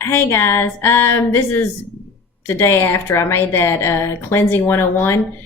Hey guys, this is the day after I made that cleansing 101.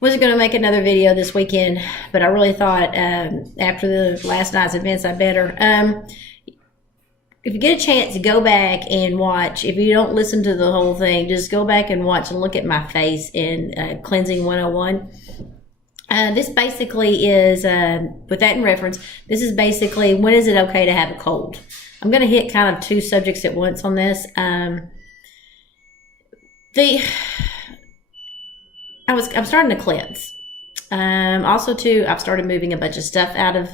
Wasn't going to make another video this weekend, but I really thought after the last night's events I better. If you get a chance to go back and watch, if you don't listen to the whole thing, just go back and watch and look at my face in cleansing 101. This basically is, with that in reference, this is basically when is it okay to have a cold? I'm going to hit kind of two subjects at once on this. I'm starting to cleanse. Also, too, I've started moving a bunch of stuff out of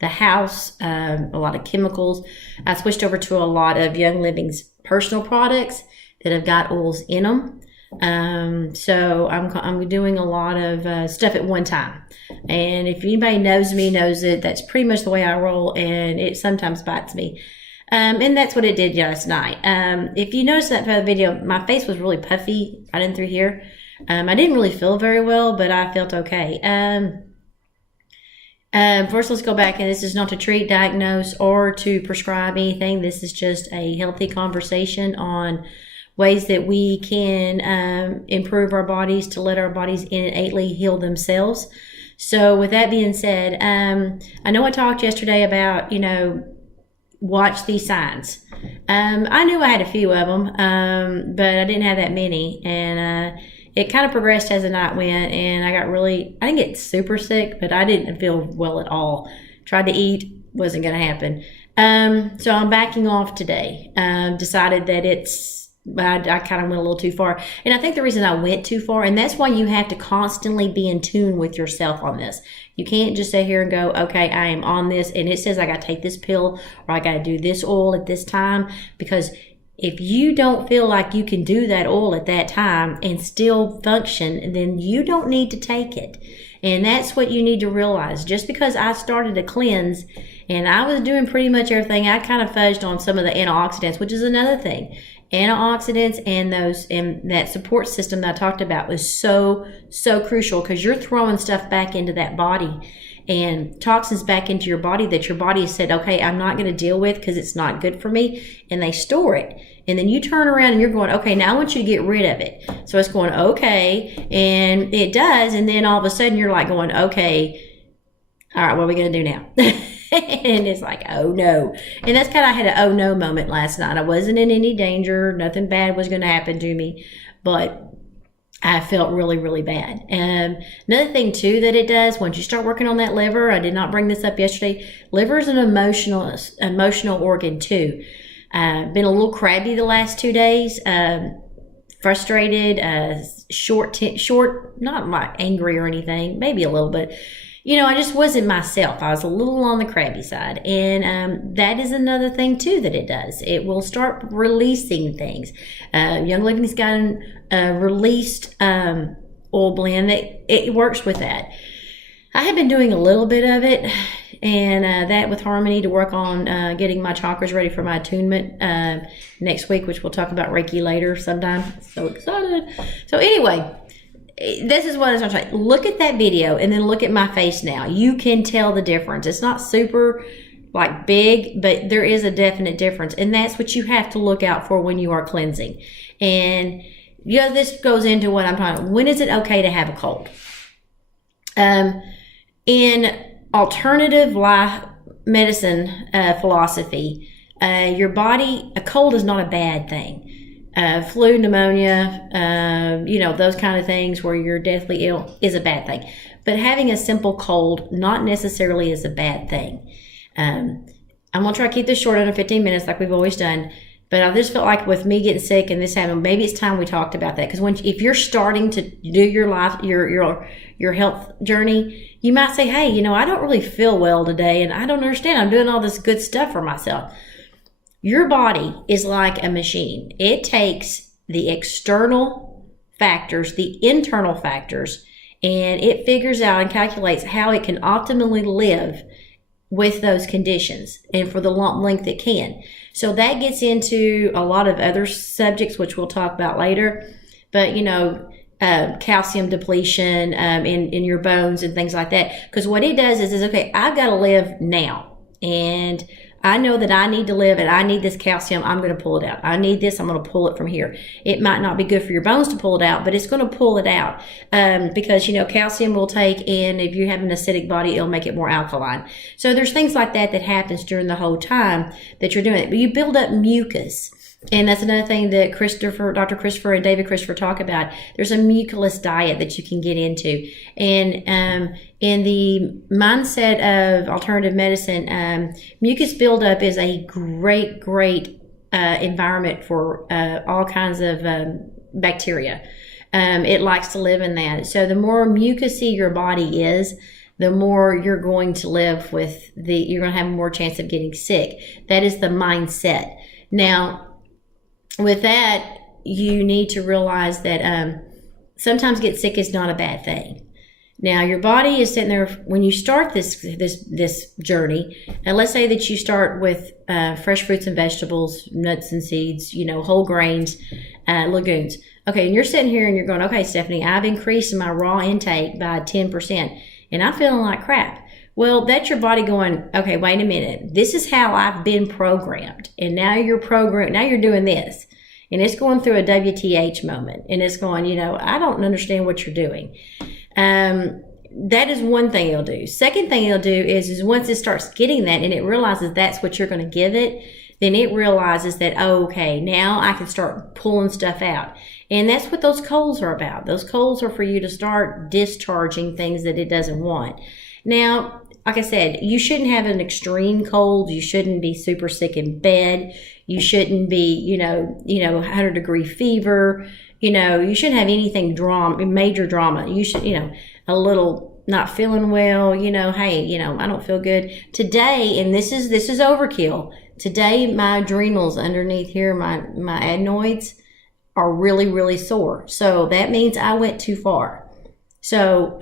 the house, a lot of chemicals. I switched over to a lot of Young Living's personal products that have got oils in them. So I'm doing a lot of stuff at one time. And if anybody knows me, knows it, that's pretty much the way I roll, and it sometimes bites me. And that's what it did last night. If you notice that video, my face was really puffy right in through here. I didn't really feel very well, but I felt okay. First, let's go back, and this is not to treat, diagnose, or to prescribe anything. This is just a healthy conversation on ways that we can improve our bodies to let our bodies innately heal themselves. So with that being said, I know I talked yesterday about, watch these signs. I knew I had a few of them, but I didn't have that many. And it kind of progressed as the night went, and I didn't get super sick, but I didn't feel well at all. Tried to eat, wasn't going to happen. So I'm backing off today. Decided that I kind of went a little too far. And I think the reason I went too far, and that's why you have to constantly be in tune with yourself on this. You can't just sit here and go, okay, I am on this, and it says I got to take this pill, or I got to do this oil at this time, because if you don't feel like you can do that oil at that time and still function, then you don't need to take it. And that's what you need to realize. Just because I started to cleanse and I was doing pretty much everything, I kind of fudged on some of the antioxidants, which is another thing. Antioxidants and that support system that I talked about was so crucial, because you're throwing stuff back into that body and toxins back into your body that your body has said, okay, I'm not going to deal with because it's not good for me, and they store it. And then you turn around and you're going, okay, now I want you to get rid of it. So it's going, okay, and it does, and then all of a sudden you're like going, okay, all right, what are we going to do now? And it's like, oh no. And that's kind of, I had an oh no moment last night. I wasn't in any danger. Nothing bad was going to happen to me, but I felt really, really bad. Another thing too that it does, once you start working on that liver, I did not bring this up yesterday, liver is an emotional organ too. Been a little crabby the last 2 days, frustrated, short, not like angry or anything, maybe a little bit. I just wasn't myself. I was a little on the crabby side. And that is another thing, too, that it does. It will start releasing things. Young Living's got a released oil blend that it works with that. I have been doing a little bit of it, and that with Harmony to work on getting my chakras ready for my attunement next week, which we'll talk about Reiki later sometime. So excited. So anyway, this is what I was trying. Look at that video and then look at my face now. You can tell the difference. It's not super like big, but there is a definite difference. And that's what you have to look out for when you are cleansing. And this goes into what I'm talking about. When is it okay to have a cold? In alternative life medicine philosophy, your body, a cold is not a bad thing. Flu, pneumonia, those kind of things where you're deathly ill is a bad thing. But having a simple cold not necessarily is a bad thing. I'm going to try to keep this short, under 15 minutes like we've always done. But I just felt like with me getting sick and this happening, maybe it's time we talked about that. Because if you're starting to do your life, your health journey, you might say, hey, I don't really feel well today, and I don't understand. I'm doing all this good stuff for myself. Your body is like a machine. It takes the external factors, the internal factors, and it figures out and calculates how it can optimally live with those conditions and for the length it can. So that gets into a lot of other subjects, which we'll talk about later. But, calcium depletion in your bones and things like that. Because what it does is okay, I've got to live now. And I know that I need to live and I need this calcium. I'm going to pull it out. I need this. I'm going to pull it from here. It might not be good for your bones to pull it out, but it's going to pull it out because, calcium will take, and if you have an acidic body, it'll make it more alkaline. So there's things like that happens during the whole time that you're doing it. But you build up mucus. And that's another thing that Dr. Christopher and David Christopher talk about. There's a muculus diet that you can get into. And in the mindset of alternative medicine, mucus buildup is a great environment for all kinds of bacteria. It likes to live in that. So the more mucousy your body is, the more you're going to live with you're going to have more chance of getting sick. That is the mindset. Now, with that, you need to realize that sometimes get sick is not a bad thing. Now, your body is sitting there when you start this journey, and let's say that you start with fresh fruits and vegetables, nuts and seeds, whole grains, legumes. Okay, and you're sitting here and you're going, okay, Stephanie, I've increased my raw intake by 10%, and I'm feeling like crap. Well, that's your body going, okay, wait a minute. This is how I've been programmed. And now you're doing this. And it's going through a WTH moment. And it's going, I don't understand what you're doing. That is one thing it'll do. Second thing it'll do is once it starts getting that and it realizes that's what you're going to give it, then it realizes that, okay, now I can start pulling stuff out. And that's what those colds are about. Those colds are for you to start discharging things that it doesn't want. Now, like I said, you shouldn't have an extreme cold. You shouldn't be super sick in bed. You shouldn't be, 100-degree fever. You shouldn't have anything major drama. You should, a little not feeling well, hey, I don't feel good today. And this is overkill. Today, my adrenals underneath here, my adenoids are really, really sore. So that means I went too far. So,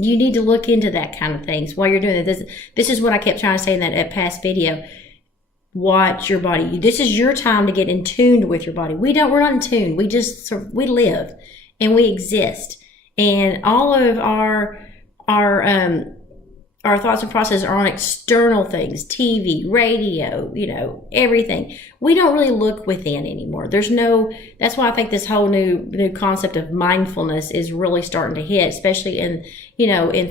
you need to look into that kind of things while you're doing it. This is what I kept trying to say in that past video. Watch your body. This is your time to get in tune with your body. We're not in tune. We live and we exist. And all of our thoughts and processes are on external things, TV, radio, everything. We don't really look within anymore. That's why I think this whole new concept of mindfulness is really starting to hit, especially in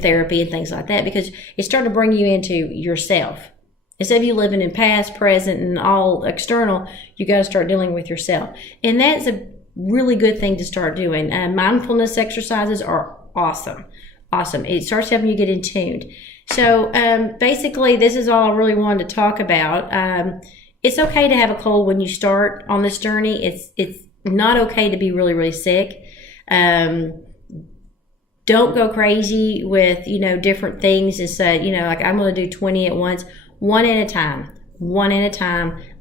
therapy and things like that, because it's starting to bring you into yourself. Instead of you living in past, present, and all external, you got to start dealing with yourself. And that's a really good thing to start doing. Mindfulness exercises are awesome. It starts helping you get in tuned. So basically, this is all I really wanted to talk about. It's okay to have a cold when you start on this journey. It's not okay to be really, really sick. Don't go crazy with, different things and say, like I'm going to do 20 at once. One at a time.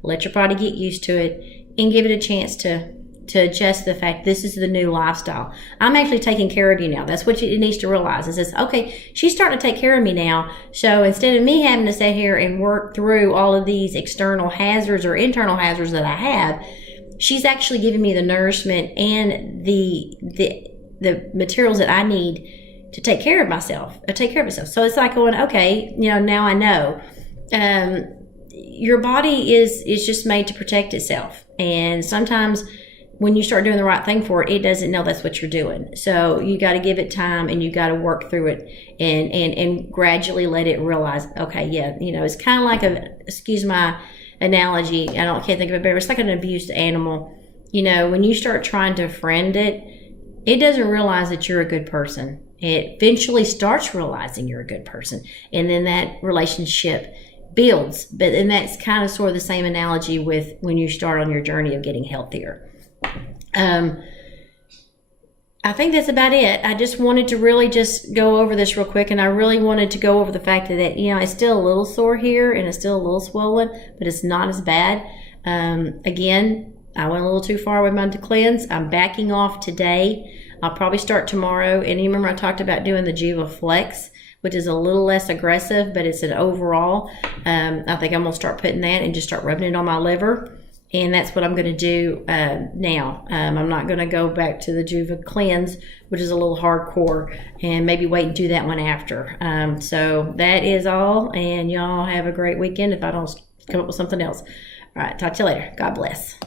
Let your body get used to it and give it a chance to adjust the fact this is the new lifestyle. I'm actually taking care of you now. That's what it needs to realize. It says, okay, she's starting to take care of me now. So instead of me having to sit here and work through all of these external hazards or internal hazards that I have, she's actually giving me the nourishment and the materials that I need to take care of myself. So it's like going, okay, now I know. Your body is just made to protect itself. And sometimes when you start doing the right thing for it, it doesn't know that's what you're doing. So you got to give it time and you got to work through it and gradually let it realize, okay, yeah, it's kind of like excuse my analogy. Can't think of it better. It's like an abused animal. When you start trying to friend it, it doesn't realize that you're a good person. It eventually starts realizing you're a good person. And then that relationship builds. And that's kind of sort of the same analogy with when you start on your journey of getting healthier. I think that's about it. I just wanted to really just go over this real quick, and I really wanted to go over the fact that, it's still a little sore here and it's still a little swollen, but it's not as bad. Again, I went a little too far with my cleanse. I'm backing off today. I'll probably start tomorrow. And you remember I talked about doing the Jiva Flex, which is a little less aggressive, but it's an overall. I think I'm going to start putting that and just start rubbing it on my liver. And that's what I'm going to do now. I'm not going to go back to the Juva cleanse, which is a little hardcore, and maybe wait and do that one after. So that is all, and y'all have a great weekend if I don't come up with something else. All right, talk to you later. God bless.